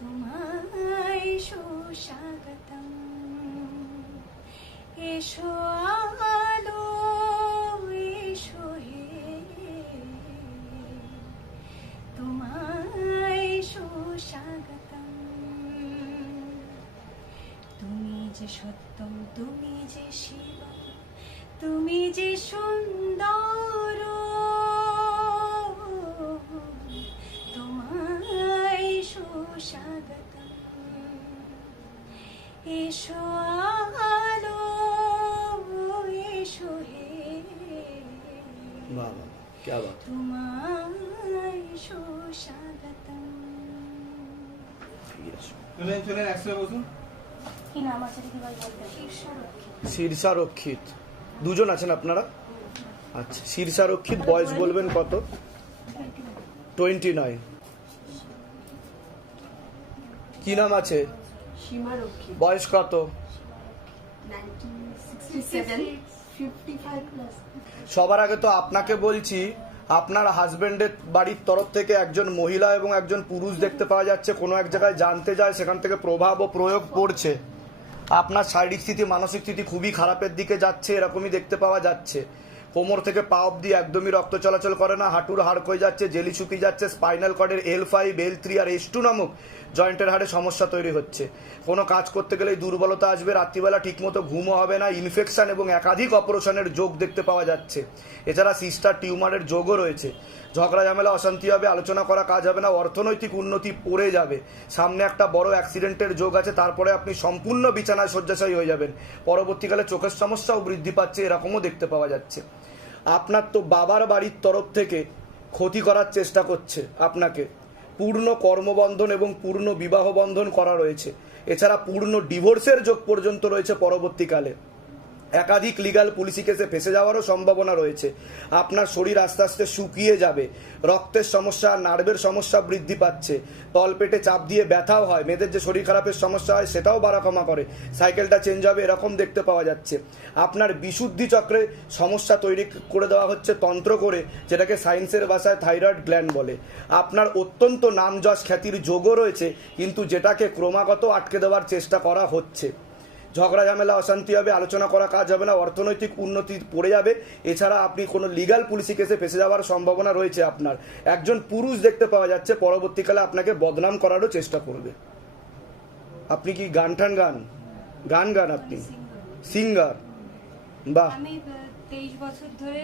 তোমায় সুস্বাগতম, এসো আলো এসো হে, তোমায় সুস্বাগতম। তুমি যে সত্যম, তুমি যে শিবম, তুমি যে সুন্দর, তোমায় সুস্বাগতম, এসো আলো এসো হে, বাবা क्या बात, তোমায় সুস্বাগতম। চলেন চলেন একসাথে বসুন। কি নাম আছে দিদি ভাই বলতে? শীর্ষা রক্ষিত দুজন আছেন আপনারা? আচ্ছা, শীর্ষা রক্ষিত বয়স বলবেন কত? 29। কি নাম আছে? সীমা রক্ষিত, বয়স কত? 1967, 55 প্লাস। সবার আগে তো আপনাকে বলছি, আপনার হাজবেন্ডের বাড়ির তরফ থেকে একজন মহিলা এবং একজন পুরুষ দেখতে পাওয়া যাচ্ছে। কোনো এক জায়গায় জানতে যায়, সেখান থেকে প্রভাব ও প্রয়োগ পড়ছে। আপনার শারীরিক স্থিতি মানসিক স্থিতি খুবই খারাপের দিকে যাচ্ছে, এরকমই দেখতে পাওয়া যাচ্ছে। কোমর থেকে পা অব্দি একদমই রক্ত চলাচল করে না, হাঁটুর হাড় ক্ষয়ে যাচ্ছে, জেলি শুকিয়ে যাচ্ছে, স্পাইনাল কর্ডের L5, L3 আর S2 নামক জয়েন্টের হাড়ে সমস্যা তৈরি হচ্ছে। কোনো কাজ করতে গেলেই দুর্বলতা আসবে, রাত্রিবেলা ঠিকমতো ঘুমও হবে না, ইনফেকশন এবং একাধিক অপারেশনের যোগ দেখতে পাওয়া যাচ্ছে। এছাড়া সিস্টার টিউমারের যোগও রয়েছে। ঝগড়া ঝামেলা অশান্তি হবে, আলোচনা করা কাজ হবে না, অর্থনৈতিক উন্নতি পড়ে যাবে। সামনে একটা বড় অ্যাক্সিডেন্টের যোগ আছে, তারপরে আপনি সম্পূর্ণ বিছানায় শয্যাশায়ী হয়ে যাবেন। পরবর্তীকালে চোখের সমস্যাও বৃদ্ধি পাচ্ছে, এরকমও দেখতে পাওয়া যাচ্ছে। আপনার তো বাবার বাড়ির তরফ থেকে ক্ষতি করার চেষ্টা করছে আপনাকে। পূর্ণ কর্মবন্ধন এবং পূর্ণ বিবাহ বন্ধন করা রয়েছে। এছাড়া পূর্ণ ডিভোর্সের যোগ পর্যন্ত রয়েছে পরবর্তীকালে। একাধিক লিগাল পুলিশি কেসে ফেসে যাওয়ারও সম্ভাবনা রয়েছে। আপনার শরীর আস্তে আস্তে শুকিয়ে যাবে, রক্তের সমস্যা, নার্ভের সমস্যা বৃদ্ধি পাচ্ছে, তলপেটে চাপ দিয়ে ব্যথাও হয়, মেয়েদের যে শরীর খারাপের সমস্যা হয় সেটাও বাড়া কমা করে, সাইকেলটা চেঞ্জ হবে, এরকম দেখতে পাওয়া যাচ্ছে। আপনার বিশুদ্ধি চক্রে সমস্যা তৈরি করে দেওয়া হচ্ছে তন্ত্র করে, যেটাকে সায়েন্সের ভাষায় থাইরয়েড গ্ল্যান্ড বলে। আপনার অত্যন্ত নাম যশ খ্যাতির যোগও রয়েছে, কিন্তু যেটাকে ক্রমাগত আটকে দেওয়ার চেষ্টা করা হচ্ছে। ঝগড়া ঝামেলা অশান্তি হবে, আলোচনা করা কাজ হবে না, অর্থনৈতিক উন্নতি পড়ে যাবে। এছাড়া আপনি কোনো লিগাল পুলিশি কেসে ফেসে যাওয়ার সম্ভাবনা রয়েছে। আপনার একজন পুরুষ দেখতে পাওয়া যাচ্ছে, পরবর্তীকালে আপনাকে বদনাম করারও চেষ্টা করবে। আপনি কি গান টান গান আপনি সিঙ্গার? বাহ, আমি 23 বছর ধরে,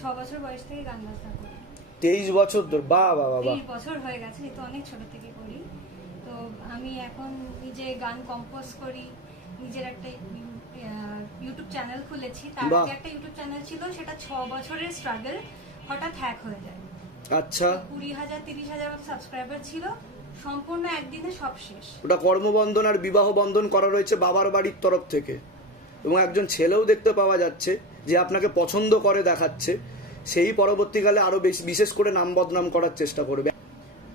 6 বছর বয়স থেকে গান বাজনা করি। 23 বছর ধরে? বাহ বাহ বাহ। 23 বছর হয়ে গেছে, তো অনেক ছোট থেকে করি। তো আমি এখন নিজে গান কম্পোজ করি, নিজের একটা ইউটিউব চ্যানেল খুলেছি। তার আগে একটা ইউটিউব চ্যানেল ছিল, সেটা 6 বছরের স্ট্রাগল হঠাৎ হ্যাক হয়ে যায়। আচ্ছা, 20,000 30,000 মতো সাবস্ক্রাইবার ছিল, সম্পূর্ণ একদিনে সব শেষ। ওটা কর্মবন্ধন আর বিবাহ বন্ধন করা রয়েছে বাবার বাড়ির তরফ থেকে। এবং একজন ছেলেও দেখতে পাওয়া যাচ্ছে যে আপনাকে পছন্দ করে দেখাচ্ছে, সেই পরবর্তীকালে আরো বেশি বিশেষ করে নাম বদনাম করার চেষ্টা করবে।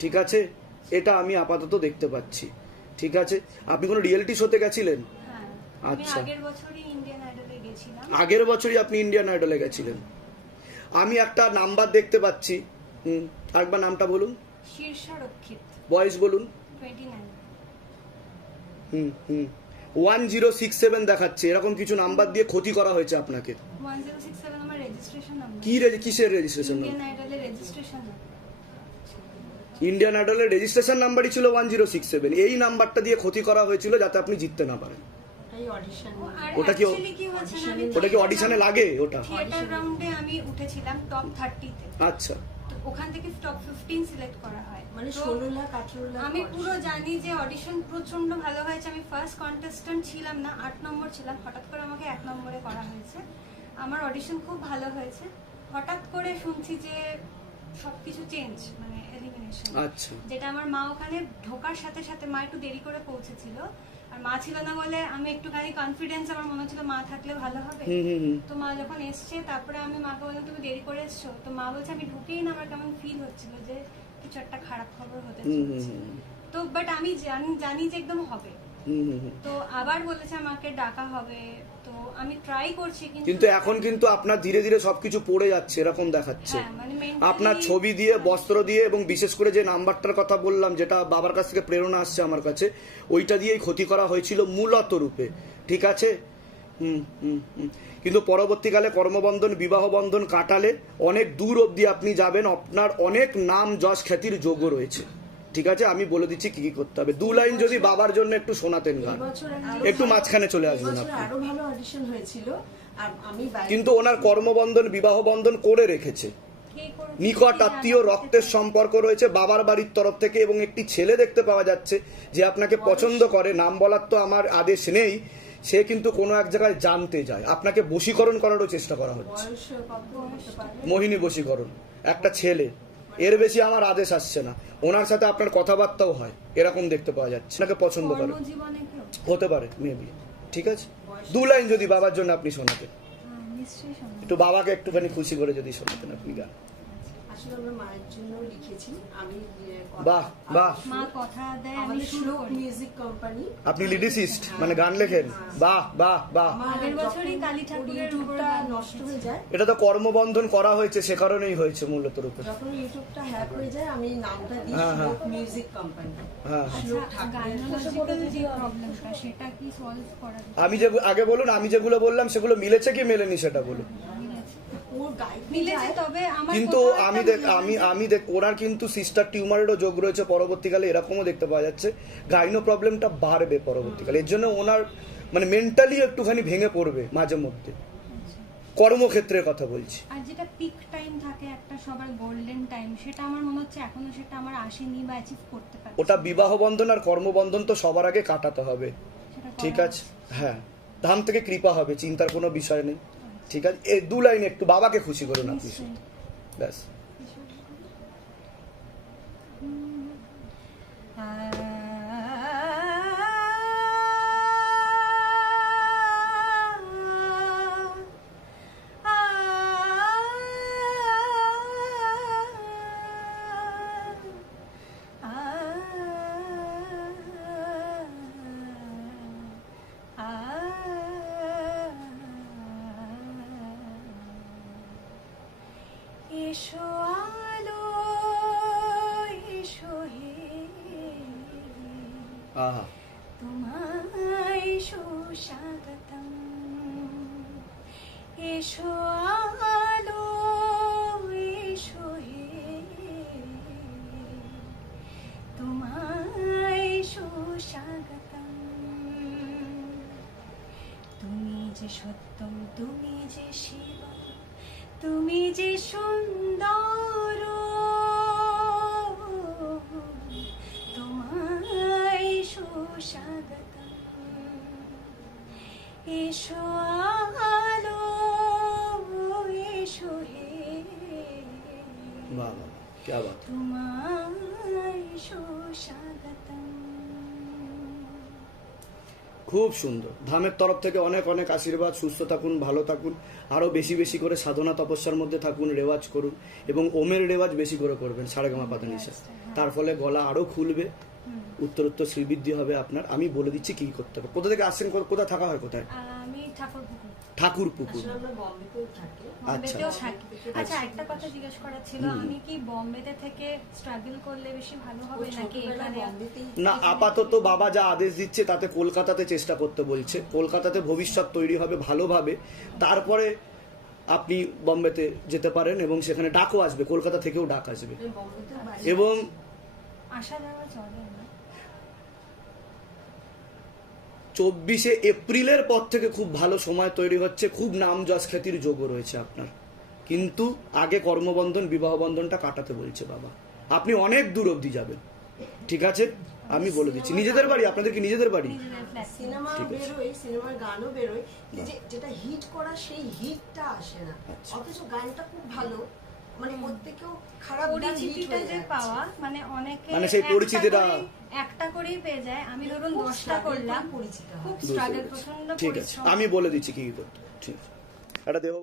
ঠিক আছে, এটা আমি আপাতত দেখতে পাচ্ছি। ঠিক আছে, আপনি কোনো রিয়েলিটি শোতে গেছিলেন? হ্যাঁ, আচ্ছা, আমি আগের বছরই ইন্ডিয়ান আইডলে গেছিলাম। আগের বছরই আপনি ইন্ডিয়ান আইডলে গেছিলেন। আমি একটা নাম্বার দেখতে পাচ্ছি, আরেকবার নামটা বলুন। শীর্ষা রক্ষিত, বয়স বলুন। 29। 1067 দেখাচ্ছে। এরকম কিছু নাম্বার দিয়ে ক্ষতি করা হয়েছে আপনাকে। 1067 আমার রেজিস্ট্রেশন নাম্বার। কিসের রেজিস্ট্রেশন নাম্বার? ইন্ডিয়ান আইডলের রেজিস্ট্রেশন নাম্বার। ইন্ডিয়ান আইডলের রেজিস্ট্রেশন নাম্বারই ছিল 1067। এই নাম্বারটা দিয়ে ক্ষতি করা হয়েছিল যাতে আপনি জিততে না পারেন। ওটা কি অডিশনে লাগে? ওটা থিয়েটার রাউন্ডে আমি উঠেছিলাম টপ 30 তে। আচ্ছা, ওখান থেকে টপ 15 সিলেক্ট করা হয়, মানে 16 লাখ 18 লাখ। আমি পুরো জানি যে অডিশন প্রচন্ড ভালো হয়েছে। আমি ফার্স্ট কন্টেস্ট্যান্ট ছিলাম না, 8 নম্বর ছিলাম। হঠাৎ করে আমাকে 1 নম্বরে করা হয়েছে। আমার অডিশন খুব ভালো হয়েছে। হঠাৎ করে শুনছি যে সবকিছু চেঞ্জ, মানে এলিমিনেশন। আচ্ছা, যেটা আমার মা ওখানে ঢোকার সাথে সাথে, মা একটু দেরি করে পৌঁছেছিল, আর মা ছিল না বলে আমি একটুখানি কনফিডেন্স, আমার মনে হচ্ছিল মা থাকলে ভালো হবে। তো মা যখন এসছে, তারপরে আমি মাকে বললাম তুমি দেরি করে এসছো। তো মা বলছে আমি ঢুকেই না, আমার কেমন ফিল হচ্ছিল যে কিছু একটা খারাপ খবর হতে চলেছে। তো বাট আমি জানি যে একদম হবে, তো আবার বলেছে আমাকে ডাকা হবে, তো আমি ট্রাই করছি কিন্তু এখন কিন্তু আপনার ধীরে ধীরে সবকিছু পড়ে যাচ্ছে এরকম দেখাচ্ছে। হ্যাঁ, মানে mentally- আপনার ছবি দিয়ে, বস্ত্র দিয়ে এবং বিশেষ করে যে নাম্বারটার কথা বললাম, যেটা বাবার কাছ থেকে প্রেরণা আসছে আমার কাছে, ওইটা দিয়েই ক্ষতি করা হয়েছিল মূলত রূপে। ঠিক আছে? কিন্তু পরবর্তীকালে কর্মবন্ধন, বিবাহ বন্ধন কাটালে অনেক দূর অবধি আপনি যাবেন, আপনার অনেক নাম যশ খ্যাতির যোগ্য রয়েছে। ঠিক আছে, আমি বলে দিচ্ছি কি কি করতে হবে। 2 লাইন যদি বাবার জন্য একটু শোনাতেন গান, একটু মাঝখানে চলে আসবেন আপনি। আরো ভালো অডিশন হয়েছিল, আর আমি কিন্তু ওনার কর্মবন্ধন, বিবাহ বন্ধন করে রেখেছে। কে করেছে নিকট কি আত্মীয়, জানা রক্তের সম্পর্ক রয়েছে বাবার বাড়ির তরফ থেকে, এবং একটি ছেলে দেখতে পাওয়া যাচ্ছে যে আপনাকে পছন্দ করে। নাম বলার তো আমার আদেশ নেই, সে কিন্তু কোনো এক জায়গায় জানতে যায়, আপনাকে বশীকরণ করারও চেষ্টা করা হচ্ছে। বয়স কত হতে পারে? মোহিনী বশীকরণ, একটা ছেলে, এর বেশি আমার আদেশ আসছে না। ওনার সাথে আপনার কথাবার্তাও হয়, এরকম দেখতে পাওয়া যাচ্ছে। আপনাকে পছন্দ করে, কর্মজীবনে কেউ হতে পারে মেবি। ঠিক আছে, 2 লাইন যদি বাবার জন্য আপনি শোনাতেন, নিশ্চয়ই শোনাবো। একটু বাবাকে একটুখানি খুশি করে যদি শোনাতেন আপনি গান। আসলে আমরা মায়ের জন্য লিখেছি। আমি বাহ, বাহ। মা কথা দেয় আমি আমাদের শুরু শ্লোক করি। মিউজিক কোম্পানি, আপনি লিরিসিস্ট, মানে গান লেখেন? বাহ, বাহ, বাহ। আগের বছরই কালী ঠাকুরের উপর ইউটিউবটা গান নষ্ট হয়ে যায়, এটা তো কর্মবন্ধন করা হয়েছে, সে কারণেই হয়েছে মূলত রূপে। যখন ইউটিউবটা হ্যাক হয়ে যায় আমি নামটা দিই হ্যাঁ, হ্যাঁ। শ্লোক মিউজিক কোম্পানি। হ্যাঁ, আচ্ছা, গাইনোলজিক্যাল যে প্রবলেমটা সেটা কি সলভ করা যায়? আমি যে আগে বলুন, আমি যেগুলো বললাম সেগুলো মিলেছে কি মেলেনি সেটা বলুন। ওর গাইড মিলেছে, তবে আমার কিন্তু কোথাও আমি একটা দেখ আমি দেখ ওনার কিন্তু সিস্টার টিউমারেরও যোগ রয়েছে পরবর্তীকালে, এরকমও দেখতে পাওয়া যাচ্ছে। গাইনো প্রবলেমটা বাড়বে পরবর্তীকালে, এর জন্য ওনার মানে মেন্টালি একটুখানি ভেঙে পড়বে মাঝে মধ্যে, কর্মক্ষেত্রের কথা বলছি। আর যেটা পিক টাইম থাকে একটা সবার গোল্ডেন টাইম, সেটা আমার মনে হচ্ছে এখনো সেটা আমার আসেনি বা অ্যাচিভ করতে পারছি ওটা বিবাহ বন্ধন আর কর্মবন্ধন তো সবার আগে কাটাতে হবে। সেটা করা ঠিক আছে, হ্যাঁ, ধাম থেকে কৃপা হবে, চিন্তার কোনো বিষয় নেই। ঠিক আছে, এই 2 লাইন একটু বাবাকে খুশি করুন আপনি নিশ্চয়ই। শুধু, ব্যাস। এসো আলো, এসো হে, আহা, তোমায় সুস্বাগতম। এসো আলো, এসো হে, তোমায় সুস্বাগতম। তুমি যে সত্যম, তুমি যে শিব, তুমি যে সুন্দর, তোমায় সুস্বাগতম। এসো আলো, এসো হে, বাহ, বাহ, क्या बात। তোমায় সুস্বাগতম। খুব সুন্দর। ধামের তরফ থেকে অনেক অনেক আশীর্বাদ। সুস্থ থাকুন, ভালো থাকুন, আরো বেশি বেশি করে সাধনা তপস্যার মধ্যে থাকুন, রেওয়াজ করুন, এবং ওমের রেওয়াজ বেশি করে করবেন, সারেগামা পাধানিসা। তার ফলে গলা আরো খুলবে, উত্তরোত্তর শ্রীবৃদ্ধি হবে আপনার। আমি বলে দিচ্ছি কি করতে হবে। কোথা থেকে আসছেন, কোথায় থাকা হয়, কোথায়? আমি ঠাকুরপুকুর, ঠাকুরপুকুর। আসলে আমরা বম্বেতেও থাকি। বম্বেতেও থাকি। আচ্ছা, একটা কথা জিজ্ঞেস করার ছিল, আমি কি বম্বেতে থেকে স্ট্রাগল করলে বেশি ভালো হবে নাকি এখানে? না, আপাতত বাবা যা আদেশ দিচ্ছে তাতে কলকাতাতে চেষ্টা করতে বলছে। কলকাতাতে ভবিষ্যৎ তৈরি হবে ভালোভাবে, তারপরে আপনি বম্বেতে যেতে পারেন, এবং সেখানে ডাকও আসবে, কলকাতা থেকেও ডাক আসবে। বম্বেতেও বাড়ি। এবং আসা যাওয়া চলে না? 24শে এপ্রিলের পর থেকে খুব ভালো সময় তৈরি হচ্ছে, খুব নাম যশ খ্যাতির যোগও রয়েছে আপনার। কিন্তু আগে কর্মবন্ধন, বিবাহ বন্ধনটা কাটাতে বলছে বাবা। আপনি অনেক দূর অবধি যাবেন। ঠিক আছে, আমি বলে দিচ্ছি। নিজেদের বাড়ি? আপনাদের কি নিজেদের বাড়ি? নিজেদের ফ্ল্যাট। সিনেমা বেরোয়, সিনেমার গানও বেরোয়, কিন্তু যেটা হিট করা সেই হিটটা আসে না। অথচ গানটা খুব ভালো, মানে প্রত্যেকেও খারাপ গান হিট পরিচিতিটা হয়ে যে যাচ্ছে। পাওয়া, মানে অনেকে মানে সেই পরিচিতিটা একটা করেই পেয়ে যায়। আমি ধরুন খুব 10টা struggle করলাম, করে পরিচিত হয়। খুব স্ট্রাগল, প্রচন্ড ঠিক আছে, পরিশ্রম। আমি বলে দিচ্ছি কি কি করতে। ঠিক আছে, একটা দেহ